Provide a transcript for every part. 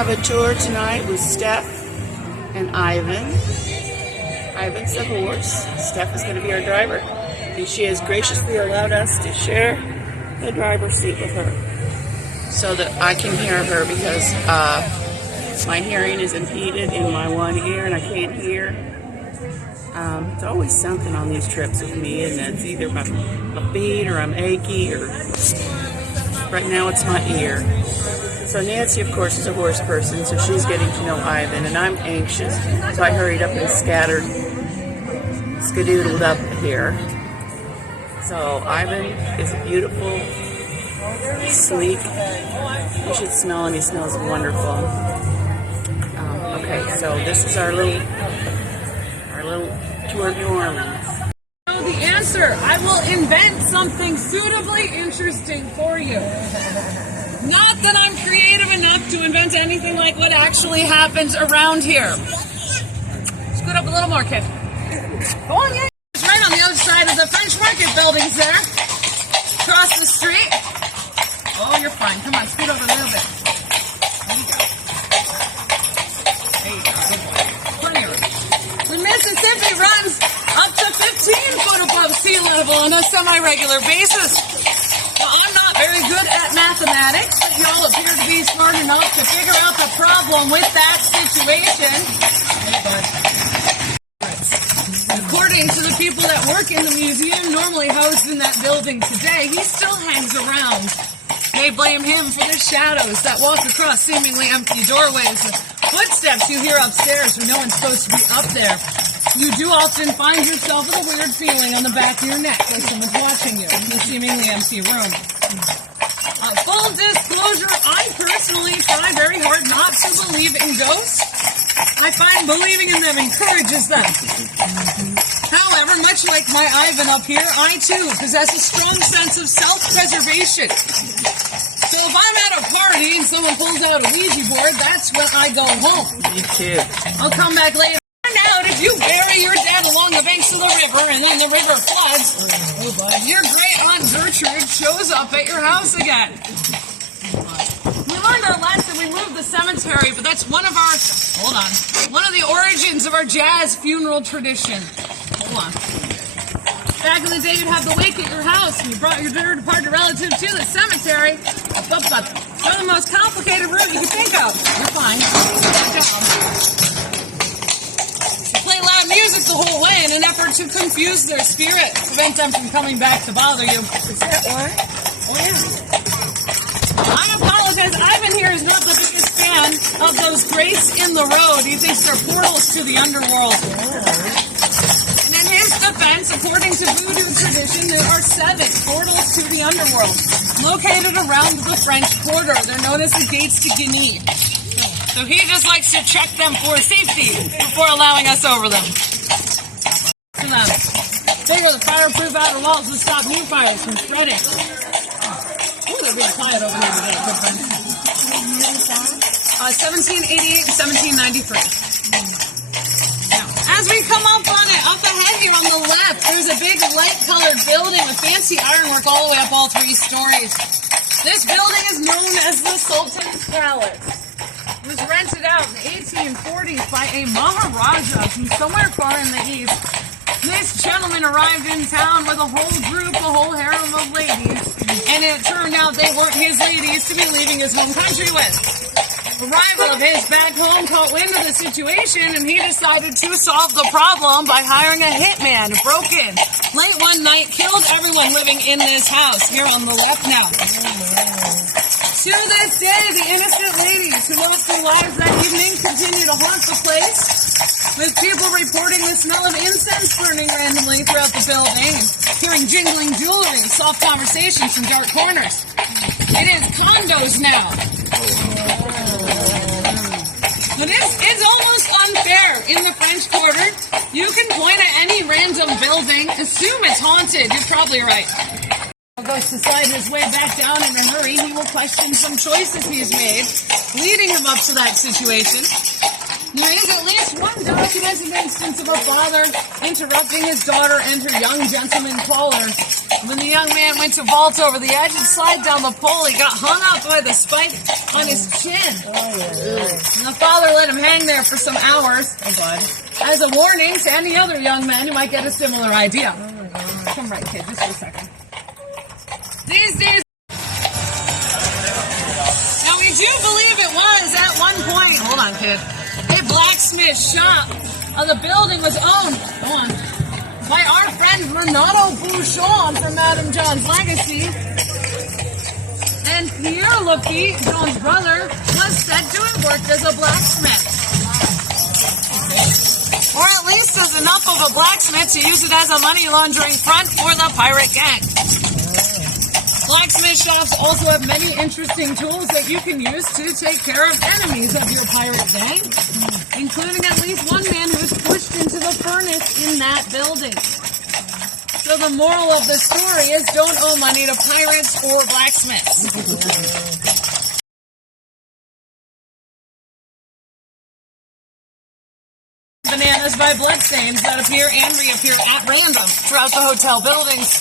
have a tour tonight with Steph and Ivan. Ivan's the horse. Steph is going to be our driver. And she has graciously allowed us to share the driver's seat with her so that I can hear her because my hearing is impeded in my one ear and I can't hear. It's always something on these trips with me, and it's either my feet or I'm achy, or right now it's my ear. So Nancy, of course, is a horse person, so she's getting to know Ivan, and I'm anxious, so I hurried up and skedoodled up here. So Ivan is beautiful, sleek. You should smell him. He smells wonderful. Okay, so this is our little tour of New Orleans. The answer, I will invent something suitably interesting for you. Not that I'm creative enough to invent anything like what actually happens around here. Scoot up a little more, kid. Go on, yeah. It's right on the other side of the French Market buildings there. Across the street. Oh, you're fine. Come on, scoot over a little bit. There you go. There you go. Good boy. Plenty of room. The Mississippi runs up to 15 foot above sea level on a semi-regular basis. Now, I'm not very good at mathematics, but y'all appear to be smart enough to figure out the problem with that situation. According to the people that work in the museum, normally housed in that building today, he still hangs around. They blame him for the shadows that walk across seemingly empty doorways, the footsteps you hear upstairs when no one's supposed to be up there. You do often find yourself with a weird feeling on the back of your neck like someone's watching you in a seemingly empty room. Full disclosure, I personally try very hard not to believe in ghosts. I find believing in them encourages them. However, much like my Ivan up here, I too possess a strong sense of self-preservation. So if I'm at a party and someone pulls out a Ouija board, that's when I go home. Me too. I'll come back later. Out if you bury your dad along the banks of the river and then the river floods, your great aunt Gertrude shows up at your house again. We learned our lesson. We moved the cemetery, but that's one of the origins of our jazz funeral tradition. Hold on. Back in the day, you'd have the wake at your house, and you brought your departed relative to the cemetery. One of the most complicated route you can think of. You're fine. Play loud music the whole way in an effort to confuse their spirit, prevent them from coming back to bother you. Is that what? Oh, yeah. I apologize. Ivan here is not the biggest fan of those grace in the road. He thinks they're portals to the underworld. And in his defense, according to voodoo tradition, there are 7 portals to the underworld, located around the French Quarter. They're known as the gates to Guinea. So he just likes to check them for safety before allowing us over them. To them. Figure the fireproof outer walls will stop new fires from spreading. Ooh, they're being quiet over here today, good friend. 1788 and 1793. Now, as we come up on it, up ahead here on the left, there's a big light-colored building with fancy ironwork all the way up all 3 stories. This building is known as the Sultan's Palace. It was rented out in the 1840s by a Maharaja from somewhere far in the east. This gentleman arrived in town with a whole harem of ladies, and it turned out they weren't his ladies to be leaving his home country with. The rival of his back home caught wind of the situation, and he decided to solve the problem by hiring a hitman who broke in late one night, killed everyone living in this house, here on the left now. To this day, the innocent ladies who lost their lives that evening continue to haunt the place, with people reporting the smell of incense burning randomly throughout the building, hearing jingling jewelry and soft conversations from dark corners. It is condos now. But it's almost unfair. In the French Quarter, you can point at any random building, assume it's haunted. You're probably right. Goes to slide his way back down in a hurry. He will question some choices he's made, leading him up to that situation. There is at least one documented instance of a father interrupting his daughter and her young gentleman caller When the young man went to vault over the edge and slide down the pole, he got hung up by the spike on his chin. And the father let him hang there for some hours as a warning to any other young men who might get a similar idea. Come right, kid, just for a second. These days, now we do believe it was at one point, hold on, kid, a blacksmith shop. The building was owned, by our friend Renato Bouchon from Madame John's Legacy. And Pierre Lafitte, John's brother, was said to have worked as a blacksmith. Or at least as enough of a blacksmith to use it as a money laundering front for the pirate gang. Blacksmith shops also have many interesting tools that you can use to take care of enemies of your pirate gang, including at least one man who was pushed into the furnace in that building. So the moral of the story is don't owe money to pirates or blacksmiths. Bananas by bloodstains that appear and reappear at random throughout the hotel buildings.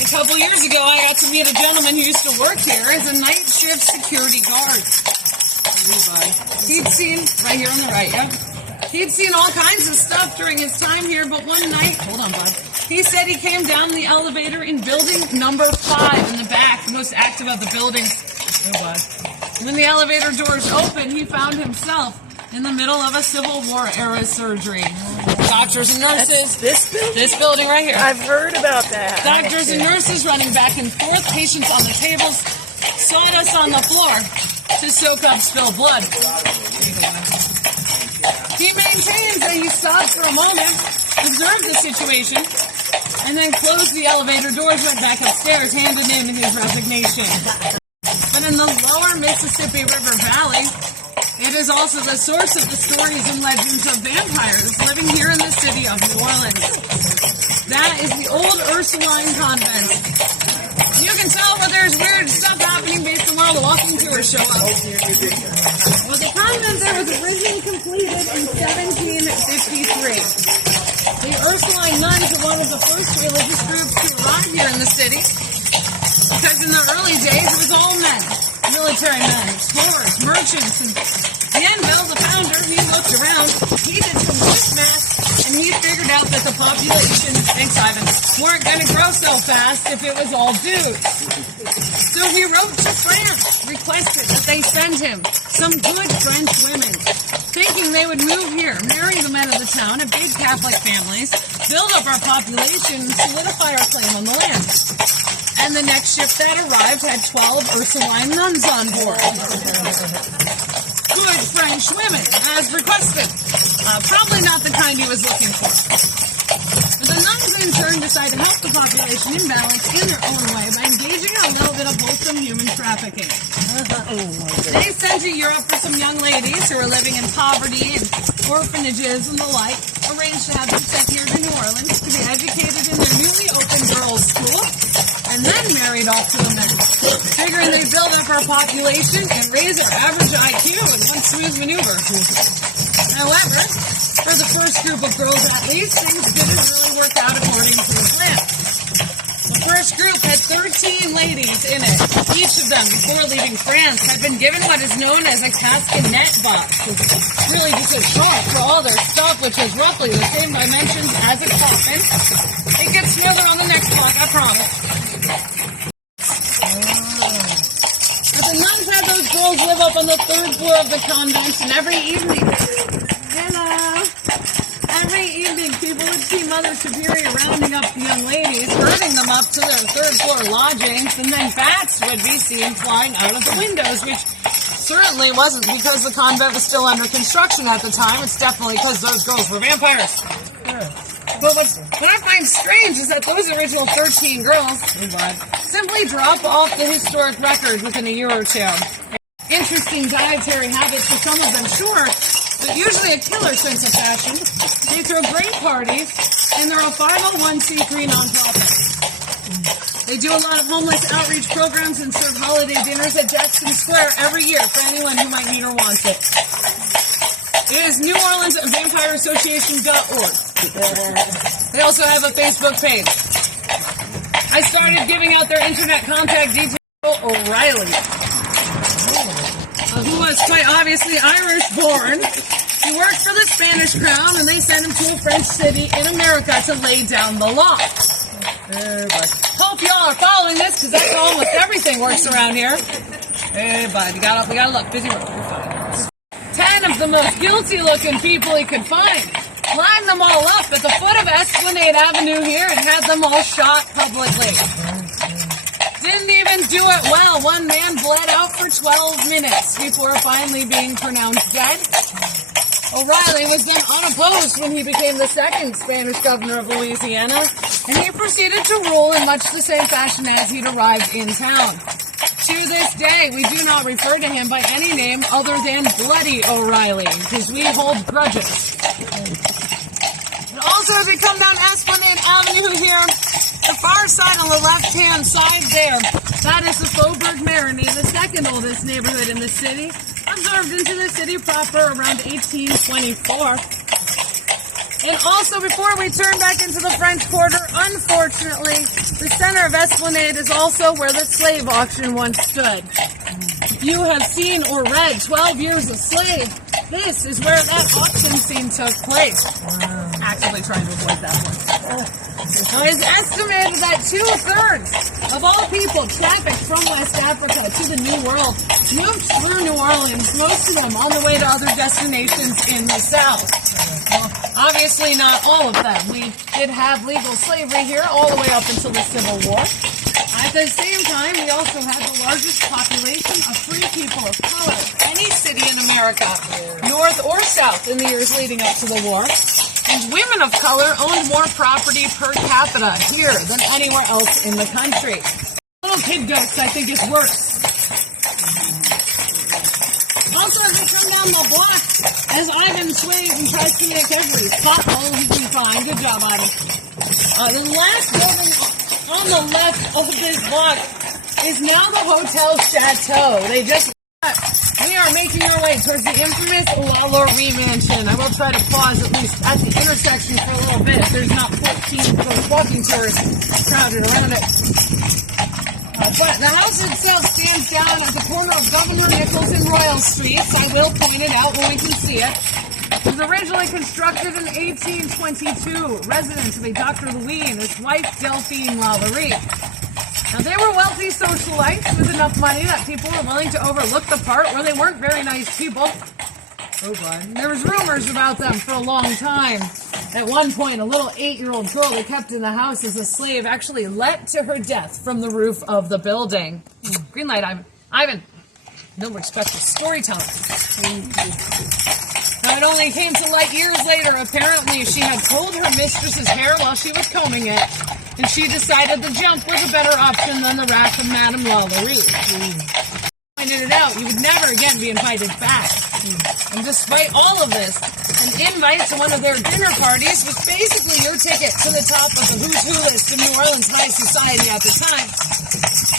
A couple years ago, I got to meet a gentleman who used to work here as a night shift security guard. He'd seen, right here on the right, he'd seen all kinds of stuff during his time here, but one night, hold on, bud, he said he came down the elevator in building number 5 in the back, the most active of the buildings. When the elevator doors opened, he found himself in the middle of a Civil War era surgery. Doctors and nurses. This building right here. I've heard about that. Doctors and nurses running back and forth, patients on the tables, sawdust on the floor to soak up spilled blood. He maintains that he stopped for a moment, observed the situation, and then closed the elevator doors, went back upstairs, handed in his resignation. But in the lower Mississippi River Valley, it is also the source of the stories and legends of vampires living here in the city of New Orleans. That is the old Ursuline convent. You can tell where there's weird stuff happening based on where the walking tours show up. Well, the convent there was originally completed in 1753. The Ursuline nuns were one of the first religious groups to arrive here in the city, because in the early days it was all men. Military men, explorers, merchants, and Bill, the founder, he looked around, he did some quick math, and he figured out that the population, thanks Ivan, weren't going to grow so fast if it was all dudes. So he wrote to France, requested that they send him some good French women, thinking they would move here, marry the men of the town, have big Catholic families, build up our population, and solidify our claim on the land. And the next ship that arrived had 12 Ursuline nuns on board. Good French women, as requested. Probably not the kind he was looking for. The nuns in turn decided to help the population in balance in their own way by engaging in a little bit of wholesome human trafficking. They sent to Europe for some young ladies who were living in poverty and orphanages and the like, arranged to have them sent here to New Orleans to be educated in their newly opened girls' school, and then married off to the men, figuring they build up our population and raise our average IQ in one smooth maneuver. However, for the first group of girls at least, things didn't really work out according to the plan. The first group had 13 ladies in it. Each of them, before leaving France, had been given what is known as a cascanet box. Really just a trunk for all their stuff, which is roughly the same dimensions as a coffin. It gets smaller on the next block, I promise. But the nuns had those girls live up on the 3rd floor of the convent, and every evening, people would see Mother Superior rounding up the young ladies, herding them up to their 3rd floor lodgings, and then bats would be seen flying out of the windows, which certainly wasn't because the convent was still under construction at the time. It's definitely because those girls were vampires. But what I find strange is that those original 13 girls simply drop off the historic record within a year or two. Interesting dietary habits for some of them, sure, but usually a killer sense of fashion. They throw great parties, and they're a 501c3 nonprofit. They do a lot of homeless outreach programs and serve holiday dinners at Jackson Square every year for anyone who might need or want it. It is NewOrleansVampireAssociation.org. They also have a Facebook page. I started giving out their internet contact details to O'Reilly, who was quite obviously Irish-born. He worked for the Spanish crown, and they sent him to a French city in America to lay down the law. Hope y'all are following this, because that's how almost everything works around here. Hey, bud, we gotta look. Busy work. 10 of the most guilty-looking people he could find. Lined them all up at the foot of Esplanade Avenue here and had them all shot publicly. Didn't even do it well. One man bled out for 12 minutes before finally being pronounced dead. O'Reilly was then unopposed when he became the second Spanish governor of Louisiana, and he proceeded to rule in much the same fashion as he'd arrived in town. To this day, we do not refer to him by any name other than Bloody O'Reilly, because we hold grudges. And also, as we come down Esplanade Avenue here, the far side on the left-hand side there, that is the Faubourg Marigny, the second oldest neighborhood in the city, observed into the city proper around 1824. And also, before we turn back into the French Quarter, unfortunately, the center of Esplanade is also where the slave auction once stood. If you have seen or read 12 Years a Slave, this is where that auction scene took place. Actively trying to avoid that one. Now, it's estimated that 2/3 of all people trafficked from West Africa to the New World moved through New Orleans, most of them on the way to other destinations in the South. Well, obviously not all of them. We did have legal slavery here all the way up until the Civil War. At the same time, we also had the largest population of free people of color of any city in America, north or south, in the years leading up to the war. And women of color owned more property per capita here than anywhere else in the country. Little kid goats, I think, is worse. Also, as we come down the block, as Ivan sways and tries to make every pothole he can find. Good job, Ivan. The last building on the left of this block is now the Hotel Chateau. We are making our way towards the infamous Laurie Mansion. I will try to pause at least at the intersection for a little bit if there's not 14 walking tourists crowded around it. But the house itself stands down at the corner of Governor Nichols and Royal Streets. I will point it out when we can see it. It was originally constructed in 1822, residence of a Dr. Louis and his wife Delphine Lalaurie. Now, they were wealthy socialites with enough money that people were willing to overlook the part where they weren't very nice people. Oh, God. There was rumors about them for a long time. At one point, a little 8-year-old girl they kept in the house as a slave actually leapt to her death from the roof of the building. Green light, Ivan. Ivan! No respect for storytelling. Now, it only came to light years later. Apparently, she had pulled her mistress's hair while she was combing it, and she decided the jump was a better option than the wrath of Madame Lalaurie. Pointed it out, you would never again be invited back. And despite all of this, an invite to one of their dinner parties was basically your ticket to the top of the who's who list of New Orleans high society at the time.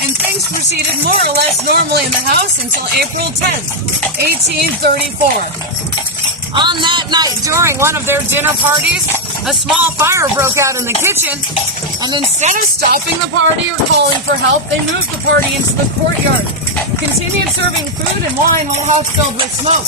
And things proceeded more or less normally in the house until April 10th, 1834. On that night, during one of their dinner parties, a small fire broke out in the kitchen, and instead of stopping the party or calling for help, they moved the party into the courtyard, continued serving food and wine, whole house filled with smoke.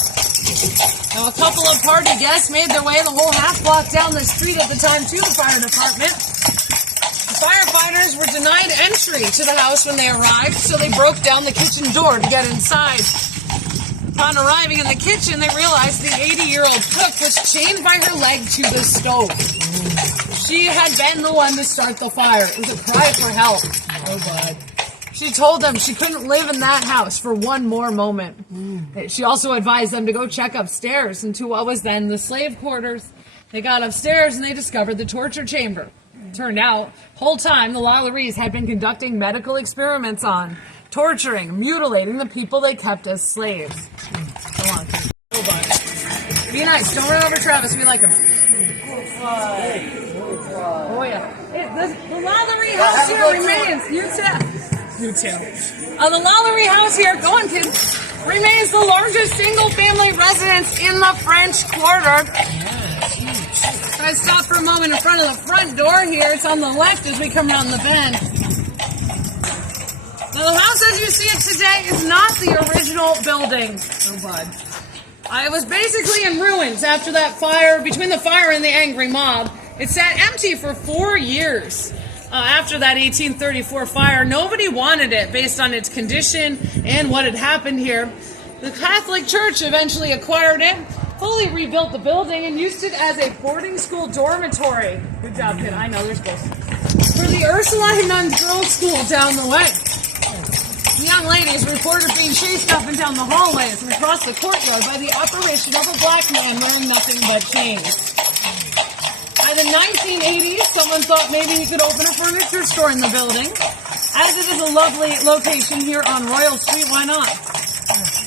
Now, a couple of party guests made their way the whole half block down the street at the time to the fire department. The firefighters were denied entry to the house when they arrived, so they broke down the kitchen door to get inside. Upon arriving in the kitchen, they realized the 80-year-old cook was chained by her leg to the stove. She had been the one to start the fire. It was a cry for help. Oh, God. She told them she couldn't live in that house for one more moment. She also advised them to go check upstairs into what was then the slave quarters. They got upstairs and they discovered the torture chamber. Turned out, whole time, the Lalauries had been conducting medical experiments on, torturing, mutilating the people they kept as slaves. Go on. Be nice. Don't run over Travis. We like him. Oh, yeah. The Lalaurie house here remains. You too. The Lalaurie house here, go on, kid, remains the largest single-family residence in the French Quarter. I stop for a moment in front of the front door here. It's on the left as we come around the bend. Well, the house as you see it today is not the original building. Oh, bud. It was basically in ruins after that fire, between the fire and the angry mob. It sat empty for 4 years. After that 1834 fire, nobody wanted it based on its condition and what had happened here. The Catholic Church eventually acquired it, fully rebuilt the building, and used it as a boarding school dormitory. Good job, kid. I know they're supposed to. For the Ursuline Nuns Girls' School down the way. The young ladies reported being chased up and down the hallways and across the courtyard by the apparition of a black man wearing nothing but chains. By the 1980s, someone thought maybe he could open a furniture store in the building. As it is a lovely location here on Royal Street, why not?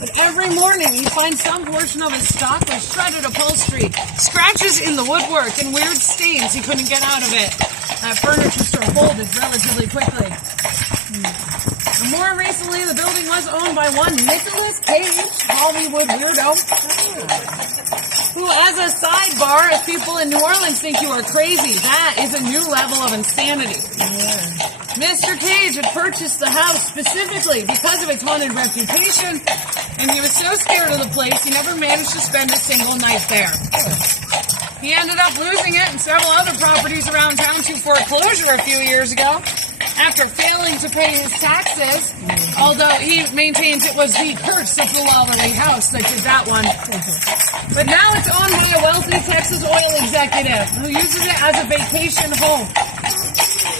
But every morning you find some portion of his stock with shredded upholstery, scratches in the woodwork, and weird stains he couldn't get out of it. That furniture store folded relatively quickly. And more recently, the building was owned by one Nicholas Cage, Hollywood weirdo, who, as a sidebar, if people in New Orleans think you are crazy, that is a new level of insanity. Mr. Cage had purchased the house specifically because of its haunted reputation, and he was so scared of the place he never managed to spend a single night there. He ended up losing it and several other properties around town to foreclosure a few years ago after failing to pay his taxes, although he maintains it was the curse of the Laurie house that did that one. But now it's owned by a wealthy Texas oil executive who uses it as a vacation home.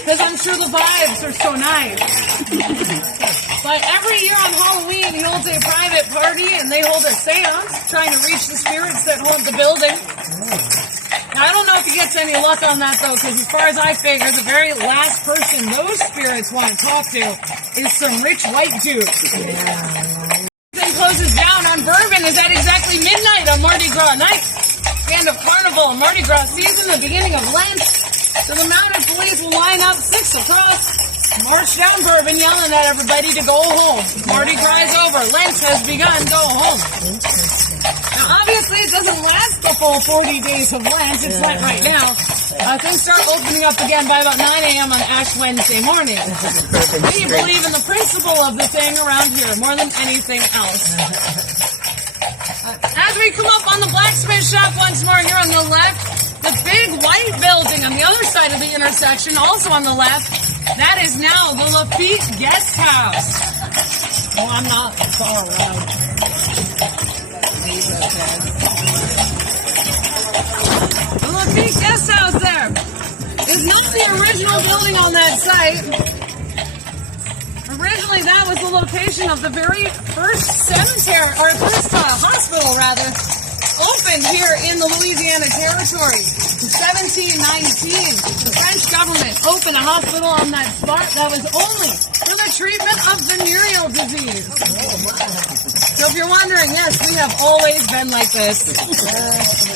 Because I'm sure the vibes are so nice. But every year on Halloween, he holds a private party and they hold a seance trying to reach the spirits that haunt the building. Now, I don't know if he gets any luck on that, though, because as far as I figure, the very last person those spirits want to talk to is some rich white dude. Then closes down on Bourbon is at exactly midnight on Mardi Gras night. The end of Carnival and Mardi Gras season, the beginning of Lent. So the mounted police will line up 6 across, march down Bourbon, yelling at everybody to go home. Mardi Gras is over. Lent has begun. Go home. Now, obviously, it doesn't last the full 40 days of Lent. It's Lent right now. Things start opening up again by about 9 a.m. on Ash Wednesday morning. We believe in the principle of the thing around here more than anything else. As we come up on the blacksmith shop once more here on the left, the big white building on the other side of the intersection, also on the left, that is now the Lafitte Guest House. Oh, I'm not far away. The Lafitte Guest House there is not the original building on that site. Originally, that was the location of the very first cemetery, or first hospital, rather, opened here in the Louisiana Territory. In 1719, the French government opened a hospital on that spot that was only for the treatment of venereal disease. So if you're wondering, yes, we have always been like this.